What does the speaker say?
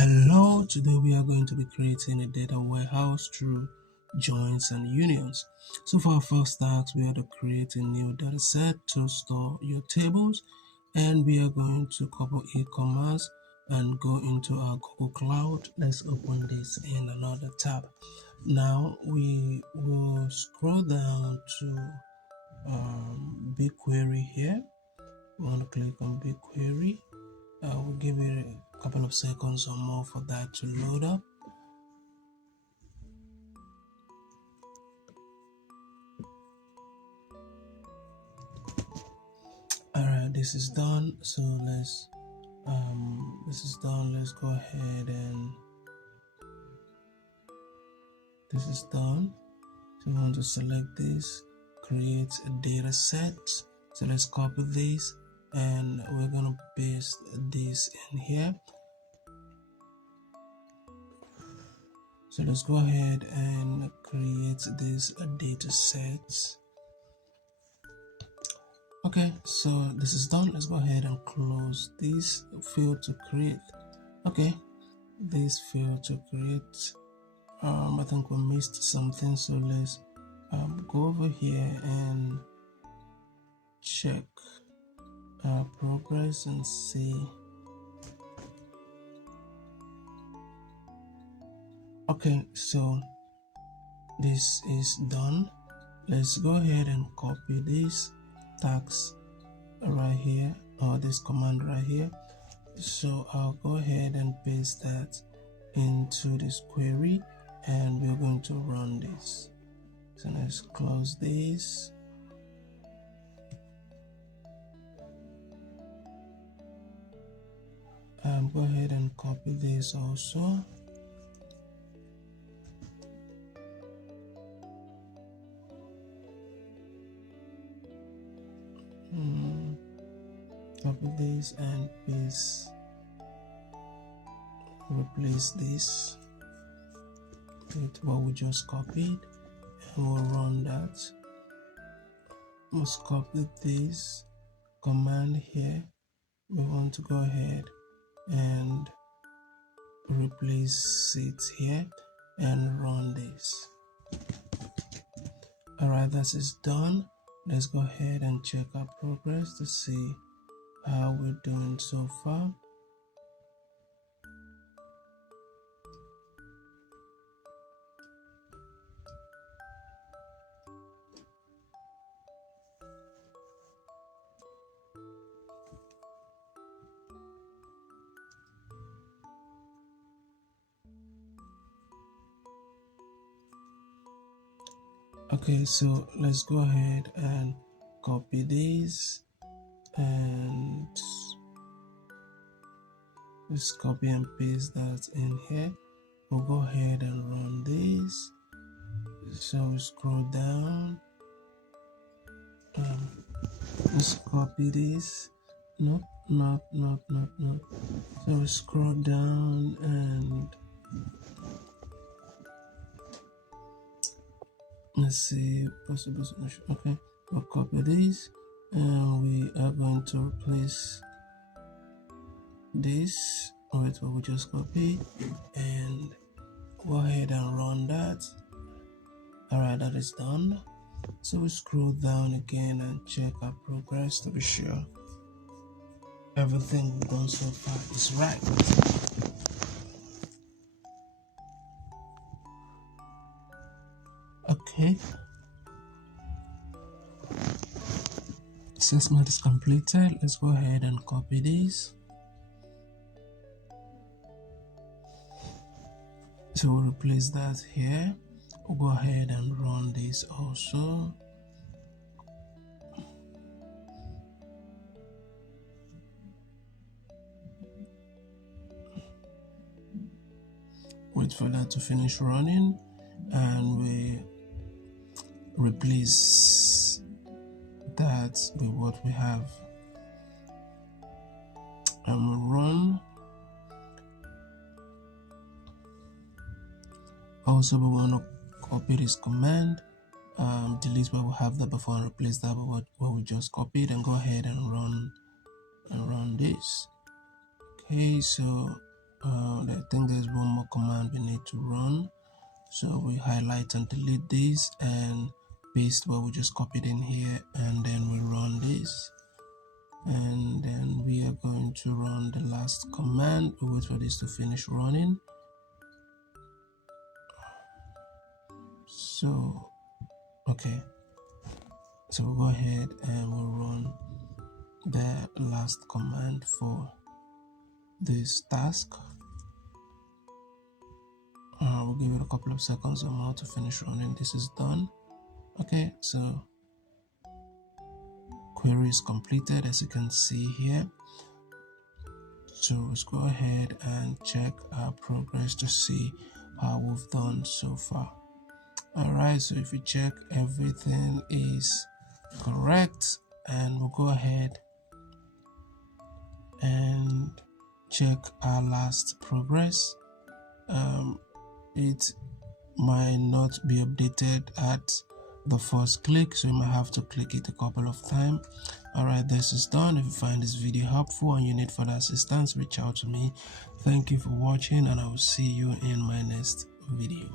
Hello, today we are going to be creating a data warehouse through joins and unions. So for our first task, we are to create a new data set to store your tables, and we are going to copy e-commerce and go into our Google Cloud. Let's open this in another tab. Now we will scroll down to BigQuery here. We want to click on BigQuery. We'll give it a couple of seconds or more for that to load up. Alright, this is done. So let's go ahead and this is done. So we want to select this, create a data set. So let's copy this and we're gonna paste this in here. So let's go ahead and create this data set. Okay, so this is done. Let's go ahead and close this field to create. Okay, this field to create. I think we missed something, so let's go over here and check our progress and see. Okay, so this is done. Let's go ahead and copy this tags right here, or this command right here. So I'll go ahead and paste that into this query and we're going to run this. So let's close this. Go ahead and copy this also. Copy this and paste, replace this with what we just copied, and we'll run that. Must copy this command here. We want to go ahead and replace it here and run this. Alright, that is done. Let's go ahead and check our progress to see how we're doing so far. Okay, so let's go ahead and copy this and just copy and paste that in here. We'll go ahead and run this. So we scroll down. Let's copy this. Nope. So we scroll down and let's see, possible solution. Okay, we'll copy this and we are going to replace this with what we just copied and go ahead and run that. Alright, that is done. So we scroll down again and check our progress to be sure everything we've done so far is right. Okay, assessment is completed. Let's go ahead and copy this. So we'll replace that here. We'll go ahead and run this also. Wait for that to finish running and we replace that with what we have and we'll run. Also, we want to copy this command, delete where we have that before and replace that with what we just copied, and go ahead and run this. Okay, so I think there's one more command we need to run. So we highlight and delete this and paste what we just copied in here, and then we run this. And then we are going to run the last command. We wait for this to finish running. So okay, so we'll go ahead and we'll run the last command for this task. We'll give it a couple of seconds or more to finish running. This is done. Okay, so query is completed, as you can see here. So let's go ahead and check our progress to see how we've done so far. Alright, so if you check, everything is correct, and we'll go ahead and check our last progress. It might not be updated at the first click, so you might have to click it a couple of times. Alright, this is done. If you find this video helpful and you need further assistance, reach out to me. Thank you for watching, and I will see you in my next video.